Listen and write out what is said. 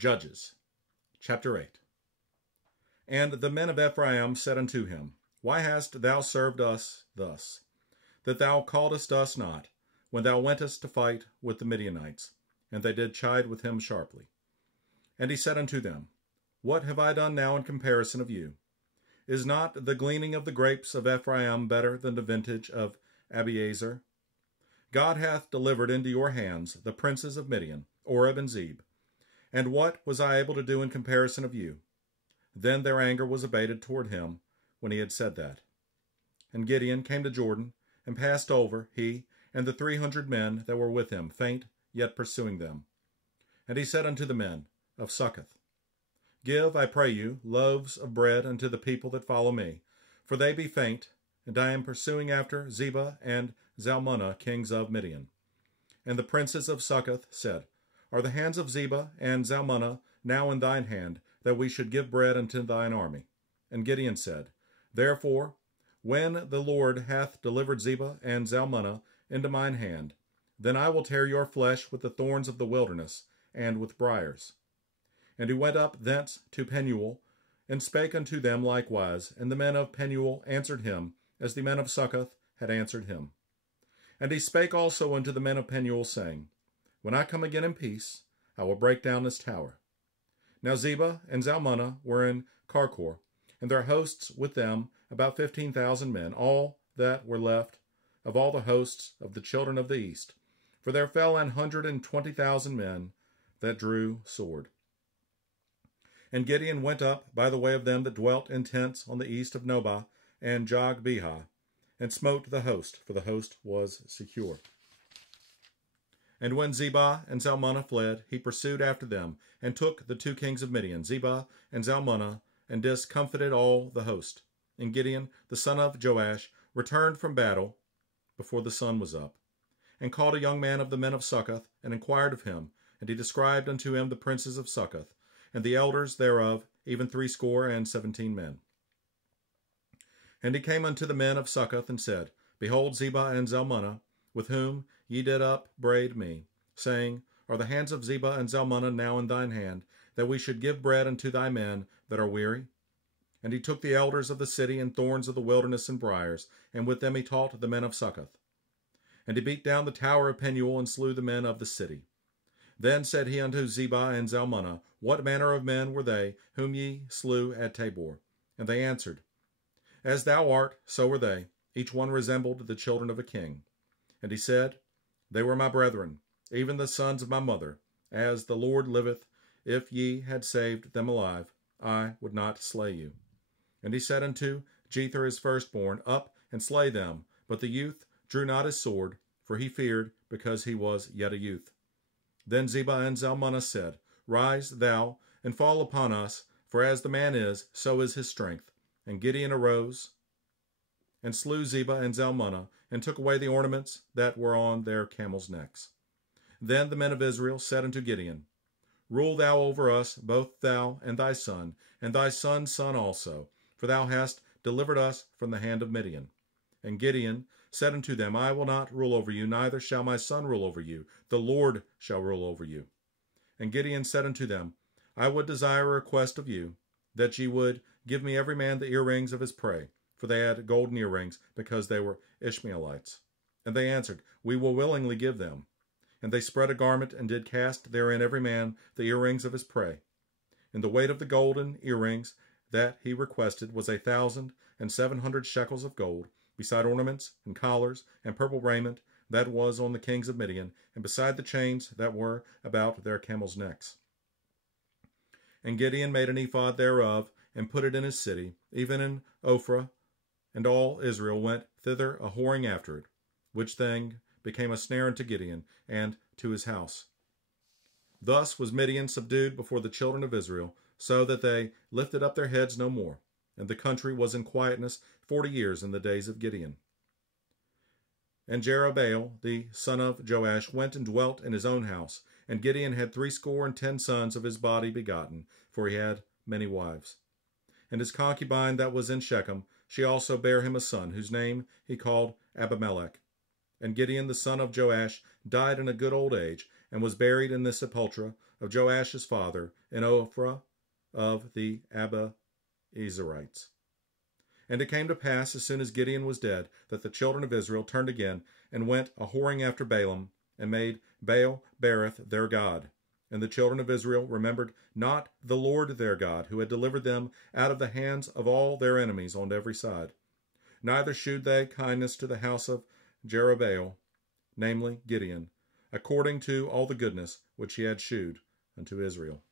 Judges, chapter 8. And the men of Ephraim said unto him, Why hast thou served us thus, that thou calledst us not, when thou wentest to fight with the Midianites? And they did chide with him sharply. And he said unto them, What have I done now in comparison of you? Is not the gleaning of the grapes of Ephraim better than the vintage of Abiezer? God hath delivered into your hands the princes of Midian, Oreb and Zeb. And what was I able to do in comparison of you? Then their anger was abated toward him when he had said that. And Gideon came to Jordan, and passed over, he and the 300 men that were with him, faint, yet pursuing them. And he said unto the men of Succoth, Give, I pray you, loaves of bread unto the people that follow me, for they be faint, and I am pursuing after Zebah and Zalmunna, kings of Midian. And the princes of Succoth said, Are the hands of Zebah and Zalmunna now in thine hand, that we should give bread unto thine army? And Gideon said, Therefore, when the Lord hath delivered Zebah and Zalmunna into mine hand, then I will tear your flesh with the thorns of the wilderness, and with briars. And he went up thence to Penuel, and spake unto them likewise, and the men of Penuel answered him, as the men of Succoth had answered him. And he spake also unto the men of Penuel, saying, When I come again in peace, I will break down this tower. Now Zebah and Zalmunna were in Karkor, and their hosts with them about 15,000 men, all that were left of all the hosts of the children of the east. For there fell 120,000 men that drew sword. And Gideon went up by the way of them that dwelt in tents on the east of Nobah and Jogbehah, and smote the host, for the host was secure. And when Zebah and Zalmunna fled, he pursued after them, and took the 2 kings of Midian, Zebah and Zalmunna, and discomfited all the host. And Gideon, the son of Joash, returned from battle before the sun was up, and called a young man of the men of Succoth, and inquired of him. And he described unto him the princes of Succoth, and the elders thereof, even 17 men. And he came unto the men of Succoth, and said, Behold, Zebah and Zalmunna, with whom ye did upbraid me, saying, Are the hands of Zebah and Zalmunna now in thine hand, that we should give bread unto thy men that are weary? And he took the elders of the city, and thorns of the wilderness, and briars, and with them he taught the men of Succoth. And he beat down the tower of Penuel, and slew the men of the city. Then said he unto Zebah and Zalmunna, What manner of men were they whom ye slew at Tabor? And they answered, As thou art, so were they. Each one resembled the children of a king. And he said, They were my brethren, even the sons of my mother. As the Lord liveth, if ye had saved them alive, I would not slay you. And he said unto Jether his firstborn, Up and slay them. But the youth drew not his sword, for he feared, because he was yet a youth. Then Zebah and Zalmunna said, Rise thou, and fall upon us, for as the man is, so is his strength. And Gideon arose, and slew Zebah and Zalmunna, and took away the ornaments that were on their camels' necks. Then the men of Israel said unto Gideon, Rule thou over us, both thou and thy son son's son also, for thou hast delivered us from the hand of Midian. And Gideon said unto them, I will not rule over you, neither shall my son rule over you. The Lord shall rule over you. And Gideon said unto them, I would desire a request of you, that ye would give me every man the earrings of his prey. For they had golden earrings, because they were Ishmaelites. And they answered, We will willingly give them. And they spread a garment, and did cast therein every man the earrings of his prey. And the weight of the golden earrings that he requested was 1,700 shekels of gold, beside ornaments, and collars, and purple raiment that was on the kings of Midian, and beside the chains that were about their camels' necks. And Gideon made an ephod thereof, and put it in his city, even in Ophrah, and all Israel went thither a-whoring after it, which thing became a snare unto Gideon, and to his house. Thus was Midian subdued before the children of Israel, so that they lifted up their heads no more. And the country was in quietness 40 years in the days of Gideon. And Jerubbaal, the son of Joash, went and dwelt in his own house. And Gideon had 70 sons of his body begotten, for he had many wives. And his concubine that was in Shechem, she also bare him a son, whose name he called Abimelech. And Gideon the son of Joash died in a good old age, and was buried in the sepulchre of Joash's father in Ophrah of the Abiezrites. And it came to pass, as soon as Gideon was dead, that the children of Israel turned again, and went a-whoring after Balaam, and made Baal-berith their god. And the children of Israel remembered not the Lord their God, who had delivered them out of the hands of all their enemies on every side. Neither shewed they kindness to the house of Jerubbaal, namely Gideon, according to all the goodness which he had shewed unto Israel.